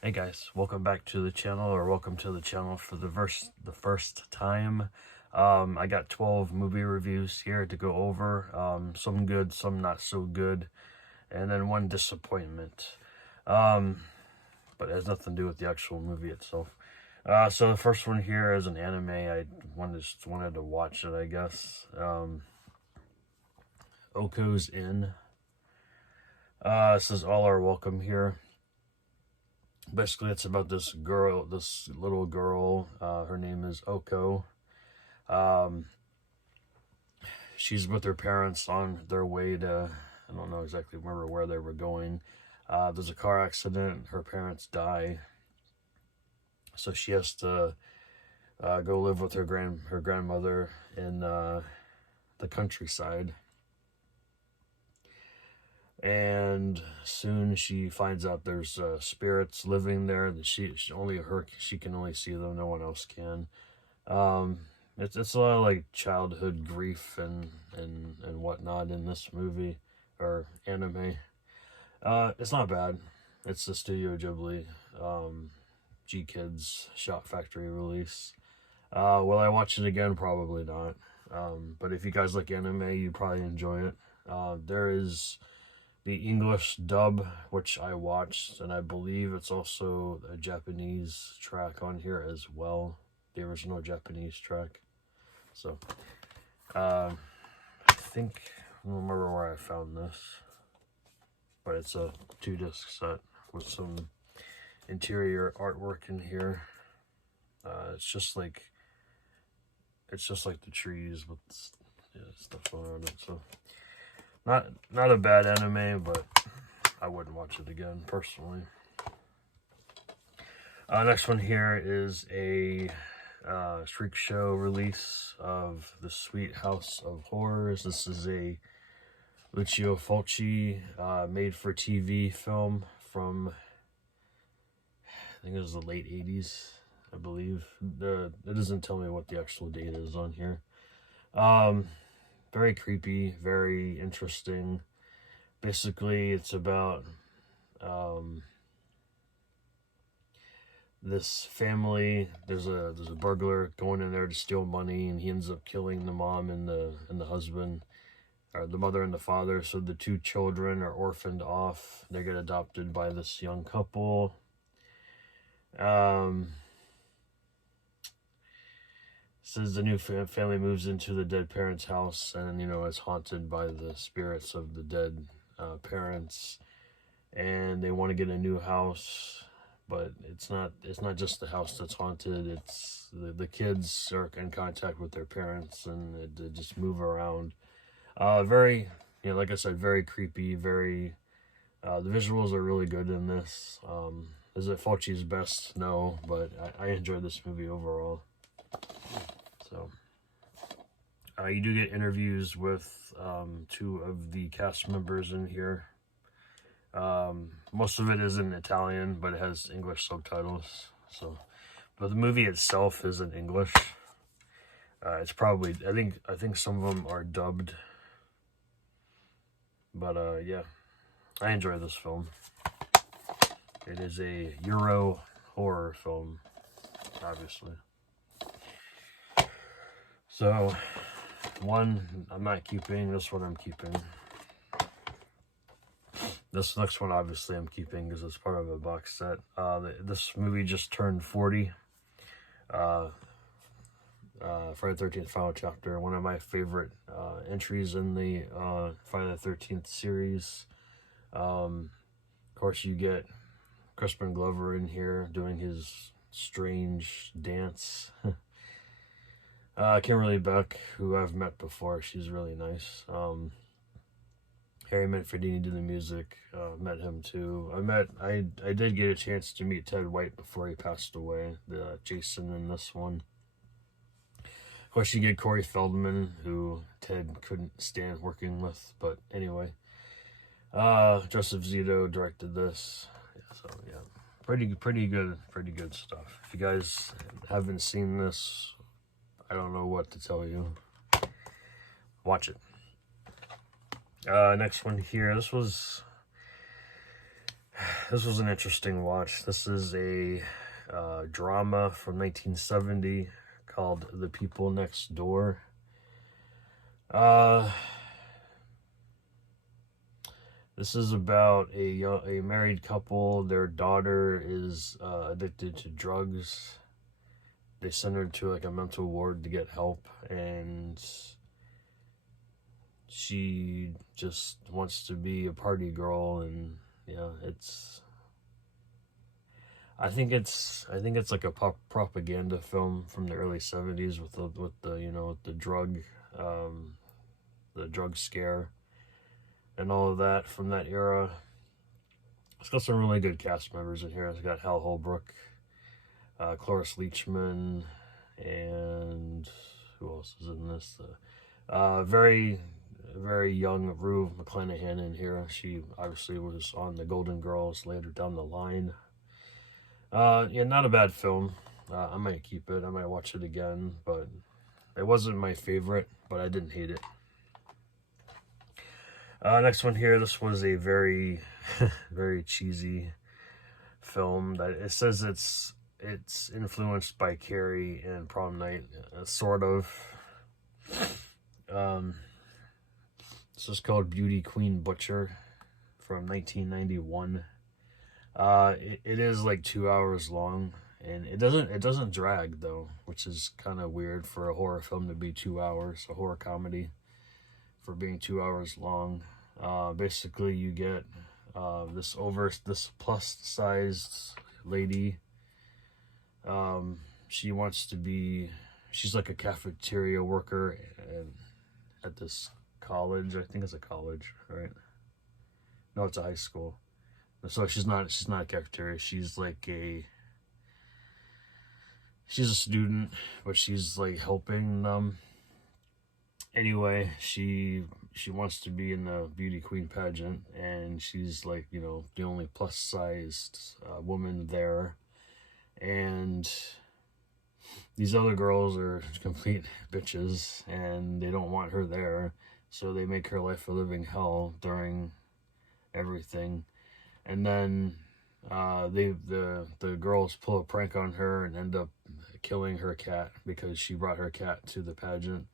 Hey guys, welcome back to the channel, or welcome to the channel for the first time. I got 12 movie reviews here to go over. Some good, some not so good, and then one disappointment. But it has nothing to do with the actual movie itself. So the first one here is an anime. I wanted to watch it, I guess. Oko's Inn. It says all are welcome here. Basically, it's about this little girl. Her name is Oko. Um, she's with her parents on their way to, I don't know exactly remember where they were going. There's a car accident. Her parents die. So she has to go live with her grandmother in the countryside. And soon she finds out there's spirits living there that she can only see them, no one else can. It's a lot of like childhood grief and whatnot in this movie or anime. It's not bad. It's the Studio Ghibli G Kids Shot Factory release. Will I watch it again? Probably not. But if you guys like anime, you'd probably enjoy it. There is the English dub, which I watched, and I believe it's also a Japanese track on here as well, the original Japanese track. So, I think, I don't remember where I found this, but it's a 2-disc set with some interior artwork in here. It's just like the trees with stuff on it. So, not a bad anime, but I wouldn't watch it again personally. Next one here is a Shriek Show release of The Sweet House of Horrors. This is a Lucio Fulci made-for-TV film from, I think it was the late 80s, I believe. It doesn't tell me what the actual date is on here. Very creepy, very interesting. Basically, it's about this family. There's a burglar going in there to steal money, and he ends up killing the mom and the husband, or the mother and the father. So the 2 children are orphaned off. They get adopted by this young couple. Says the new family moves into the dead parents' house, and is haunted by the spirits of the dead parents, and they want to get a new house, but it's not just the house that's haunted. It's the kids are in contact with their parents, and they just move around. Very, like I said, very creepy. Very, the visuals are really good in this. Is it Fulci's best? No, but I enjoyed this movie overall. So, you do get interviews with 2 of the cast members in here. Most of it is in Italian, but it has English subtitles. So, but the movie itself is in English. It's probably, I think some of them are dubbed. But yeah, I enjoy this film. It is a Euro horror film, obviously. So, one I'm not keeping, this one I'm keeping. This next one, obviously, I'm keeping because it's part of a box set. This movie just turned 40. Friday the 13th Final Chapter, one of my favorite entries in the Friday the 13th series. Of course, you get Crispin Glover in here doing his strange dance. Kimberly Beck, who I've met before, she's really nice. Harry Manfredini did the music. Met him too. I did get a chance to meet Ted White before he passed away. Jason in this one. Of course, you get Corey Feldman, who Ted couldn't stand working with. But anyway, Joseph Zito directed this. So yeah, pretty good stuff. If you guys haven't seen this, I don't know what to tell you. Watch it. Next one here. This was This was an interesting watch. This is a drama from 1970 called The People Next Door. This is about a married couple. Their daughter is addicted to drugs. They send her to like a mental ward to get help, and she just wants to be a party girl. And yeah, I think it's like a propaganda film from the early 70s with the you know, with the drug scare and all of that from that era. It's got some really good cast members in here. It's got Hal Holbrook, Cloris Leachman, and who else is in this? Very young Rue McClanahan in here. She obviously was on the Golden Girls later down the line. Yeah, not a bad film. I might keep it. I might watch it again, but it wasn't my favorite, but I didn't hate it. Next one here. This was a very, very cheesy film that it says it's influenced by Carrie and Prom Night, sort of. This is called Beauty Queen Butcher from 1991. It is like 2 hours long, and it doesn't drag though, which is kind of weird for a horror film to be 2 hours, a horror comedy for being 2 hours long. Basically you get this plus sized lady. She's like a cafeteria worker at this college. I think it's a college, right? No, it's a high school. So she's not a cafeteria. She's a student, but she's like helping them. Anyway, she wants to be in the beauty queen pageant, and she's like, you know, the only plus sized woman there, and these other girls are complete bitches, and they don't want her there, so they make her life a living hell during everything. And then the girls pull a prank on her and end up killing her cat because she brought her cat to the pageant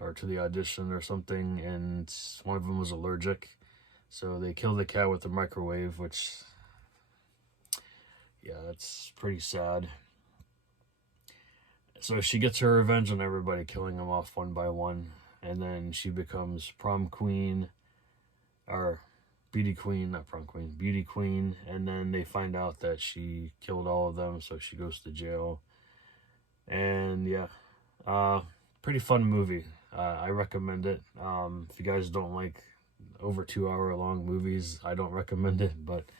or to the audition or something, and one of them was allergic, so they kill the cat with a microwave, which, yeah, that's pretty sad. So she gets her revenge on everybody, killing them off one by one, and then she becomes prom queen, or beauty queen, not prom queen, beauty queen, and then they find out that she killed all of them, so she goes to jail. And yeah, pretty fun movie. I recommend it. If you guys don't like over 2 hour long movies, I don't recommend it, but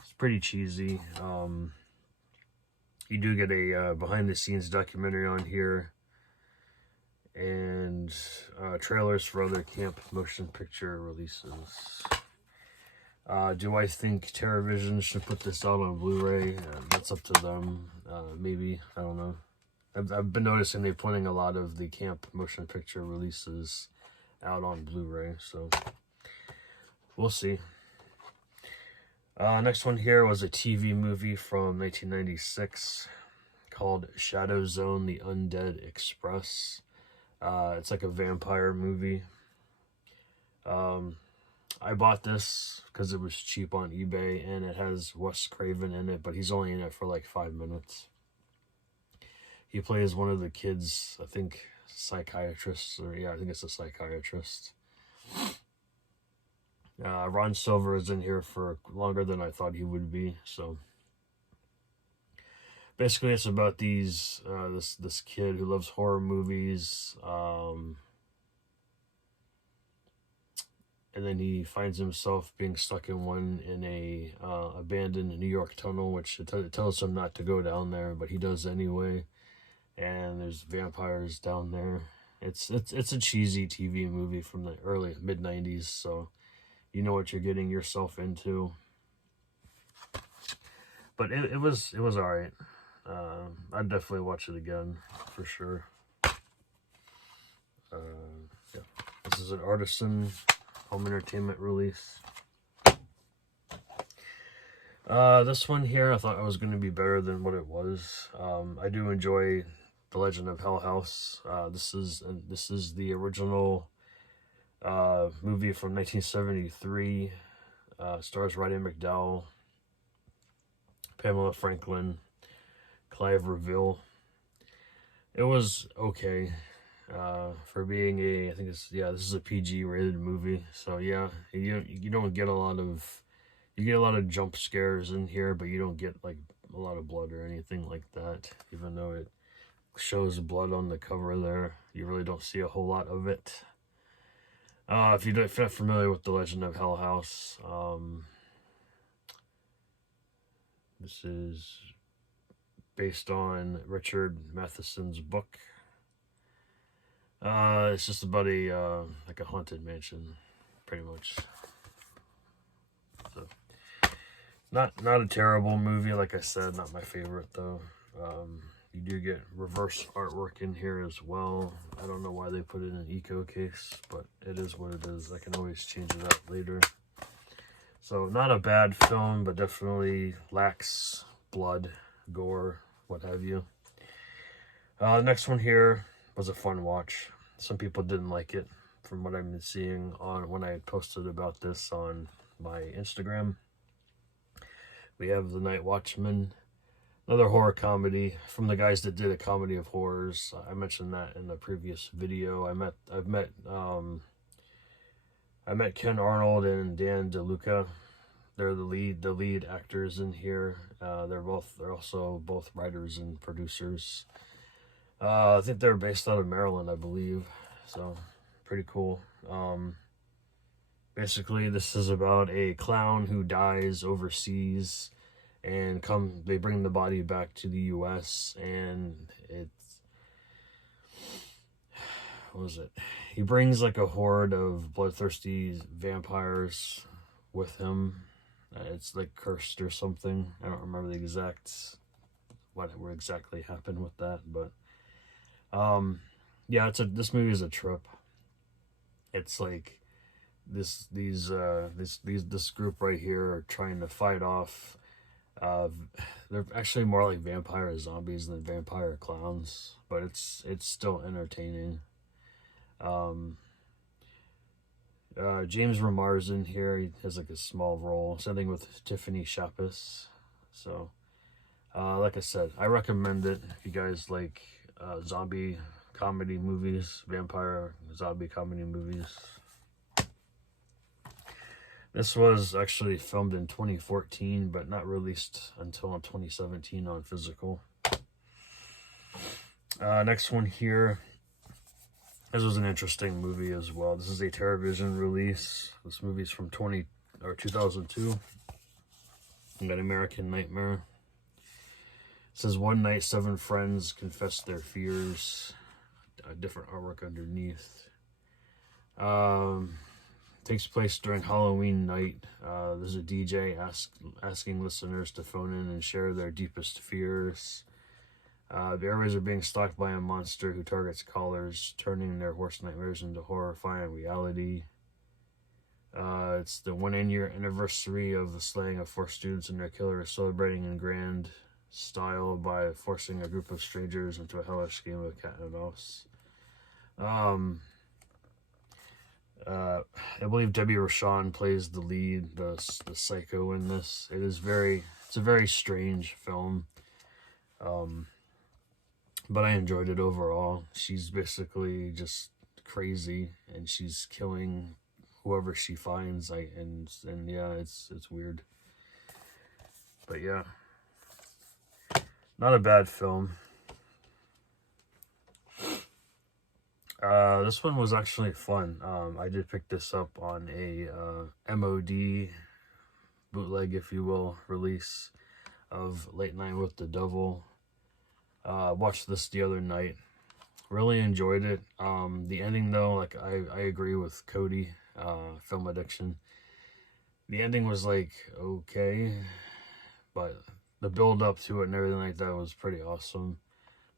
it's pretty cheesy. You do get a behind the scenes documentary on here, and trailers for other camp motion picture releases. Do I think TerraVision should put this out on Blu-ray? That's up to them. Maybe, I don't know. I've been noticing they're putting a lot of the camp motion picture releases out on Blu-ray, so we'll see. Next one here was a TV movie from 1996 called Shadow Zone: The Undead Express. It's like a vampire movie. I bought this because it was cheap on eBay, and it has Wes Craven in it, but he's only in it for like 5 minutes. He plays one of the kids, I think, psychiatrists, or yeah, I think it's a psychiatrist. Ron Silver is in here for longer than I thought he would be. So basically, it's about this kid who loves horror movies, and then he finds himself being stuck in one in a abandoned New York tunnel, which it tells him not to go down there, but he does anyway. And there's vampires down there. It's a cheesy TV movie from the early mid-90s, so you know what you're getting yourself into. But it was alright. I'd definitely watch it again for sure. Yeah, this is an Artisan home entertainment release. This one here, I thought it was going to be better than what it was. I do enjoy The Legend of Hell House. This is the original movie from 1973. Stars Roddy McDowell, Pamela Franklin, Clive Reville. It was okay for being a. I think it's This is a PG rated movie, so yeah, you don't get a lot of. You get a lot of jump scares in here, but you don't get like a lot of blood or anything like that. Even though it shows blood on the cover there, you really don't see a whole lot of it. If you're not familiar with The Legend of Hell House, this is based on Richard Matheson's book. It's just about like a haunted mansion, pretty much. So, not a terrible movie, like I said. Not my favorite though. You do get reverse artwork in here as well. I don't know why they put it in an eco case, but it is what it is. I can always change it out later. So not a bad film, but definitely lacks blood, gore, what have you. Next one here was a fun watch. Some people didn't like it, from what I've been seeing on when I posted about this on my Instagram. We have The Night Watchman, another horror comedy from the guys that did A Comedy of Horrors. I mentioned that in the previous video. I met Ken Arnold and Dan DeLuca. They're the lead actors in here. They're also both writers and producers. I think they're based out of Maryland, I believe. So pretty cool. Basically, this is about a clown who dies overseas, and they bring the body back to the U.S. and what was it? He brings like a horde of bloodthirsty vampires with him. It's like cursed or something. I don't remember the exact what exactly happened with that, but yeah, this movie is a trip. It's like this group right here are trying to fight off. They're actually more like vampire zombies than vampire clowns, but it's still entertaining. James Remar's in here. He has like a small role. Same thing with Tiffany Shapis. So, like I said, I recommend it if you guys like zombie comedy movies, vampire zombie comedy movies. This was actually filmed in 2014, but not released until 2017 on physical. Next one here. This was an interesting movie as well. This is a TerraVision release. This movie's from 2002. We got American Nightmare. It says one night, 7 friends confess their fears. Different artwork underneath. Takes place during Halloween night. There's a DJ asking listeners to phone in and share their deepest fears. The airways are being stalked by a monster who targets callers, turning their worst nightmares into horrifying reality. It's the 1 year anniversary of the slaying of 4 students, and their killer is celebrating in grand style by forcing a group of strangers into a hellish game of cat and mouse. I believe Debbie Rochon plays the lead, the psycho in this. It's a very strange film. But I enjoyed it overall. She's basically just crazy, and she's killing whoever she finds. And yeah, it's weird. But yeah, not a bad film. This one was actually fun. I did pick this up on a MOD bootleg, if you will, release of Late Night with the Devil. Watched this the other night. Really enjoyed it. The ending though, like I agree with Cody, Film Addiction. The ending was like okay, but the build up to it and everything like that was pretty awesome.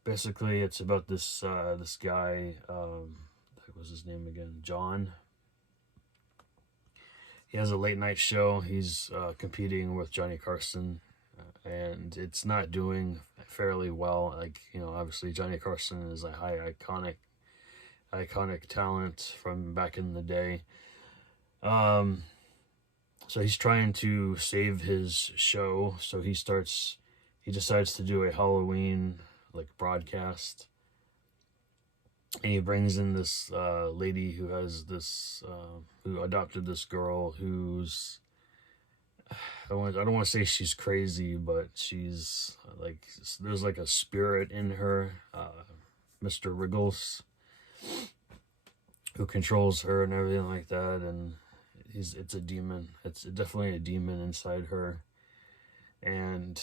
Basically, it's about this guy. What was his name again? John. he has a late night show. He's competing with Johnny Carson, and it's not doing fairly well. Like, you know, obviously Johnny Carson is a high iconic talent from back in the day. So he's trying to save his show. So he decides to do a Halloween like broadcast, and he brings in this lady who has this who adopted this girl who's, I don't want to say she's crazy, but she's like, there's like a spirit in her, Mr. Wriggles, who controls her and everything like that, and it's a demon. It's definitely a demon inside her. And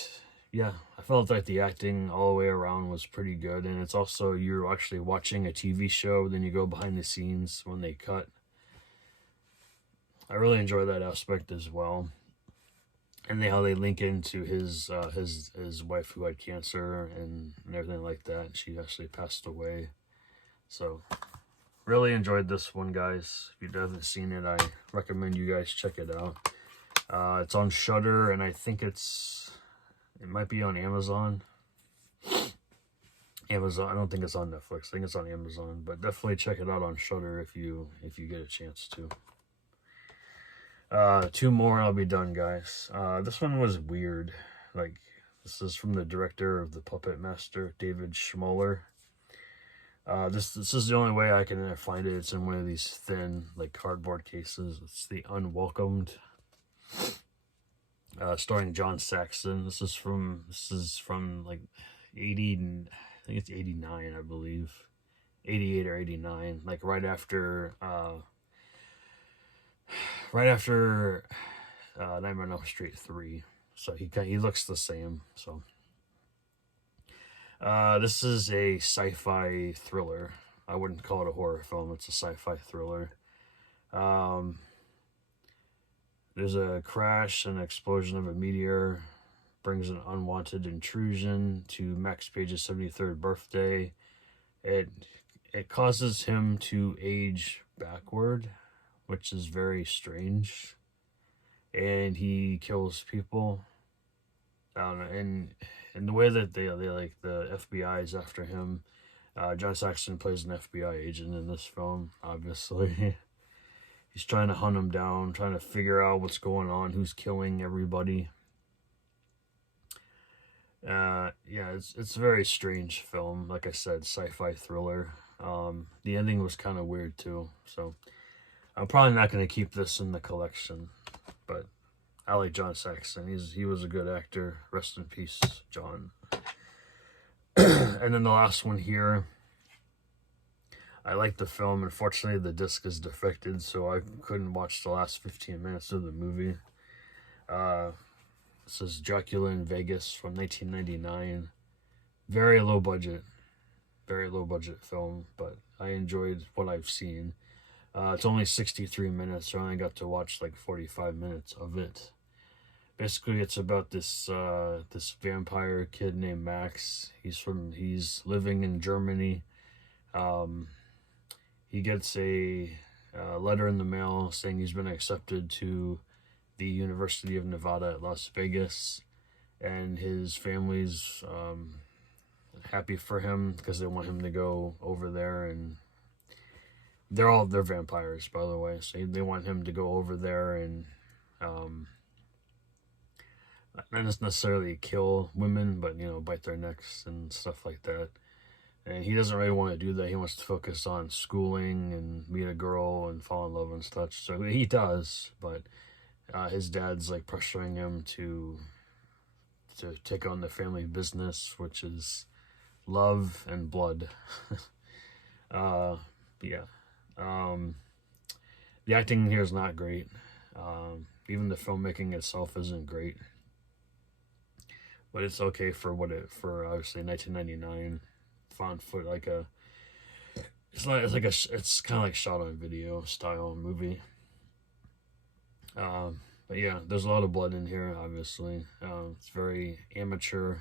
yeah, I felt like the acting all the way around was pretty good. And it's also, you're actually watching a TV show, then you go behind the scenes when they cut. I really enjoy that aspect as well. And how they link into his wife who had cancer and everything like that. She actually passed away. So really enjoyed this one, guys. If you haven't seen it, I recommend you guys check it out. It's on Shudder, and I think it might be on Amazon. I don't think it's on Netflix. I think it's on Amazon, but definitely check it out on Shudder if you get a chance to. Two more and I'll be done, guys. This one was weird. Like, this is from the director of The Puppet Master, David Schmoller. This is the only way I can find it. It's in one of these thin, like, cardboard cases. It's The Unwelcomed, starring John Saxon. This is from like 80, I think it's 89, I believe, 88 or 89. Like right after Nightmare on Elm Street 3. So he looks the same. So. This is a sci-fi thriller. I wouldn't call it a horror film. It's a sci-fi thriller. There's a crash and explosion of a meteor brings an unwanted intrusion to Max Page's 73rd birthday. It causes him to age backward, which is very strange. And he kills people. I don't know, and the way that they like, the FBI is after him. John Saxon plays an FBI agent in this film, obviously. He's trying to hunt him down, trying to figure out what's going on, who's killing everybody. Yeah, it's a very strange film. Like I said, sci-fi thriller. The ending was kind of weird too, so I'm probably not going to keep this in the collection, but I like John Saxon. He was a good actor. Rest in peace, John. And then the last one here. I like the film. Unfortunately, the disc is defected, so I couldn't watch the last 15 minutes of the movie. This is Dracula in Vegas from 1999. Very low budget film, but I enjoyed what I've seen. It's only 63 minutes, so I only got to watch like 45 minutes of it. Basically, it's about this vampire kid named Max. He's living in Germany. He gets a letter in the mail saying he's been accepted to the University of Nevada at Las Vegas, and his family's happy for him because they want him to go over there, and they're vampires, by the way, so they want him to go over there and not necessarily kill women, but, you know, bite their necks and stuff like that. And he doesn't really want to do that. He wants to focus on schooling and meet a girl and fall in love and such. So he does, but his dad's like pressuring him to take on the family business, which is love and blood. Yeah. The acting here is not great. Even the filmmaking itself isn't great. But it's okay for obviously 1999 found foot, like it's kind of like shot on video style movie. But yeah, there's a lot of blood in here, obviously. It's very amateur,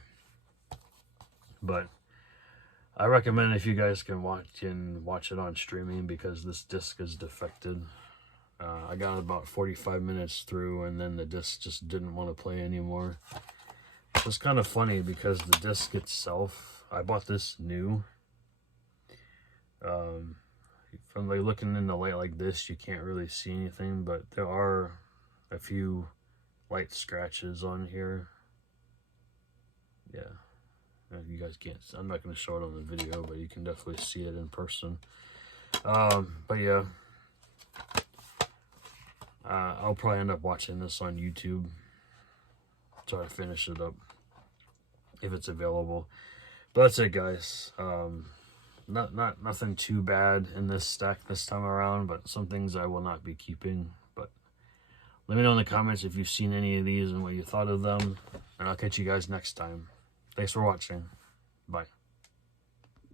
but I recommend if you guys can watch it on streaming, because this disc is defected. I got about 45 minutes through, and then the disc just didn't want to play anymore. It's kind of funny because the disc itself, I bought this new. From like looking in the light like this, you can't really see anything, but there are a few light scratches on here. Yeah, you guys can't. I'm not going to show it on the video, but you can definitely see it in person. But yeah, I'll probably end up watching this on YouTube. Try to finish it up if it's available. But that's it, guys. Nothing too bad in this stack this time around, but some things I will not be keeping. But let me know in the comments if you've seen any of these and what you thought of them, and I'll catch you guys next time. Thanks for watching. Bye.